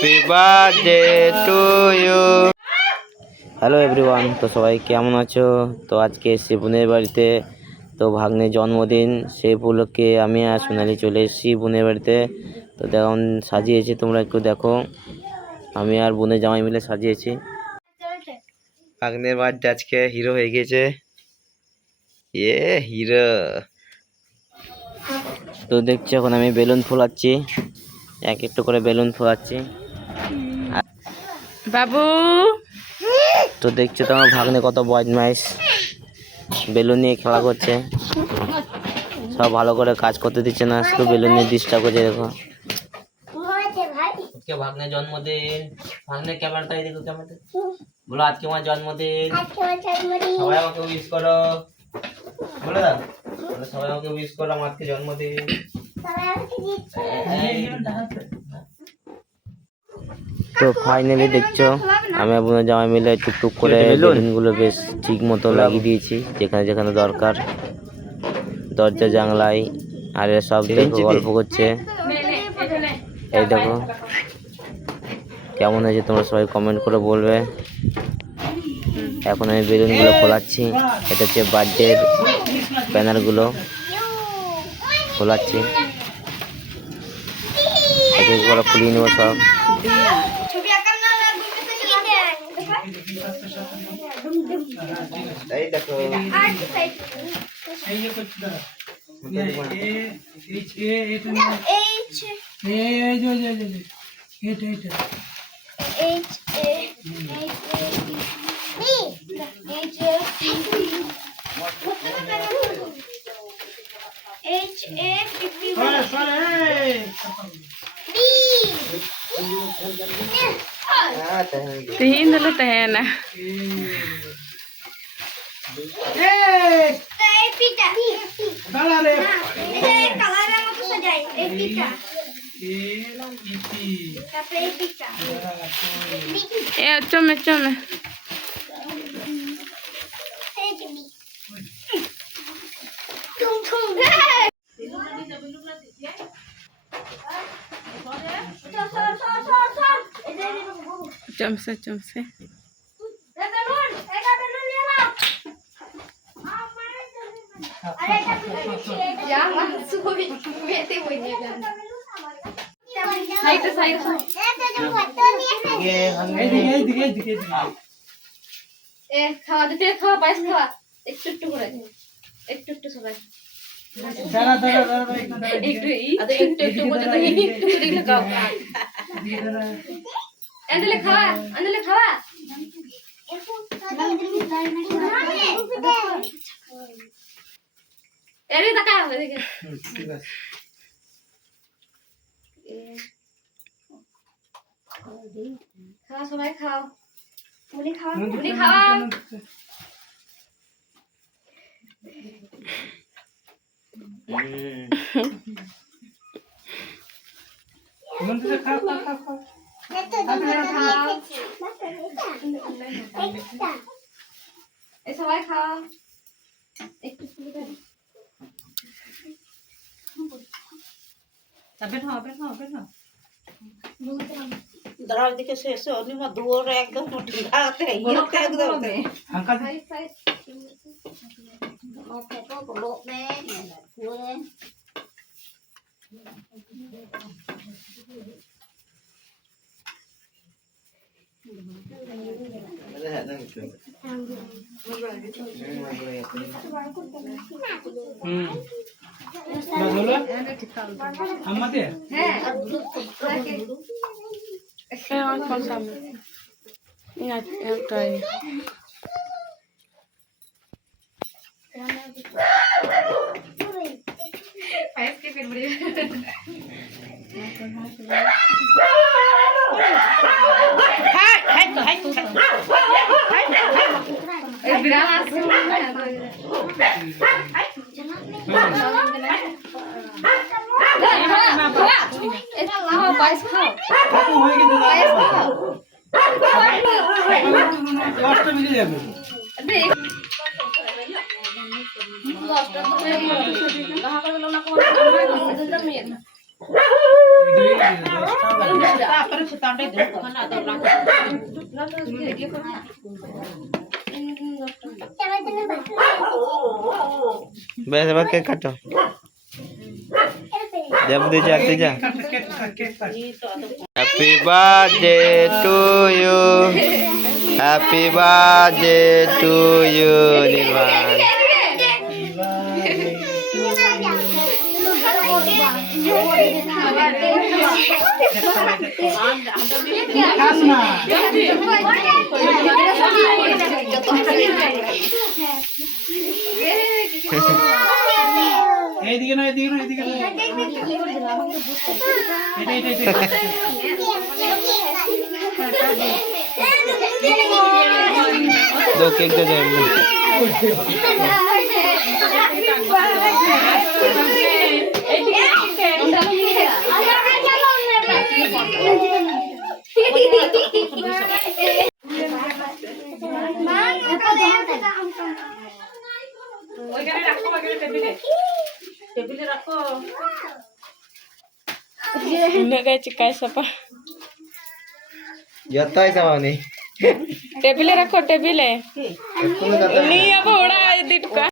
Happy birthday to you. Hello everyone, তো সবাই কেমন আছো? তো আজকে এসেছি বোনের বাড়িতে, তো ভাগ্নের জন্মদিন, সেই উপলক্ষে আমি আর সোনালি চলে এসেছি বোনের বাড়িতে। তো যেমন সাজিয়েছি তোমরা একটু দেখো, আমি আর বোনের জামাই মিলে সাজিয়েছি। ভাগ্নের বার্থডে আজকে হিরো হয়ে গেছে, হিরো। তো দেখছি এখন আমি বেলুন ফোলাচ্ছি, এক একটু করে বেলুন ফোলাচ্ছি বাবু। তো দেখছো তো আমার ভাগ্নে কত বদমাইশ, বেলুন নিয়ে খেলা করছে, সব ভালো করে কাজ করতে দিচ্ছে না, শুধু বেলুন নিয়ে ডিস্টার্ব করছে। দেখো আজকে ভাগ্নের জন্মদিন, ভাগ্নের ক্যামেরাটা দেখো, ক্যামেরাটা বলো আজকে আমার জন্মদিন, সবাই আমাকে উইশ করো, বলে দাও সবাই আমাকে উইশ করো, আমার আজকে জন্মদিন। তো ফাইনালি দেখছো আমি আপনার জামাই মিলে টুকটুক করে বেলুনগুলো বেশ ঠিক মতো লাগিয়ে দিয়েছি যেখানে যেখানে দরকার, দরজা জানলায়। আর সব দেখো গল্প করছে, এই দেখো কেমন হয়েছে তোমরা সবাই কমেন্ট করে বলবে। এখন আমি বেলুনগুলো খোলাচ্ছি, এটা হচ্ছে বার্থডের ব্যানারগুলো খোলাচ্ছি, এগুলো খুলিয়ে নেবো সব। এই দেখো Tihin dulu teh na. Chome chome. Chomse. খাওয়া দিতে খাওয়া পায়েস খাওয়া একটু একটু করে একটু একটু সবাই একটু একটু বলতে তো একটু দিলে খাও আন্দলে খাওয়া এরে টাকা হবে দেখে ঠিক আছে খাওয়া সবাই খাও মুনি খাওয়া সবাই খাও একটু দাঁড়াও দিকে শেষ অনিমা দুয়ারে একদম ঠিকাতে ইয়েতে একদম হাঙ্কা ওকে তো বলো মে কুয়ে ওখানটাই দেবো, ওখানে আদর রাখো। তুমি ভিডিও করো না? বেশ এবার কেক কাটো। দেব দে যা তুই যা। Happy birthday to you, happy birthday to you Niban. এইদিকে না, এদিকে না, এদিকে না। এটা এটা এটা দো কেক দে দে এমনি। টেবিলে রাখো। যতই সাবানি টেবিলে রাখো টেবিলে কোনো কথা নি अब उड़ा दिट का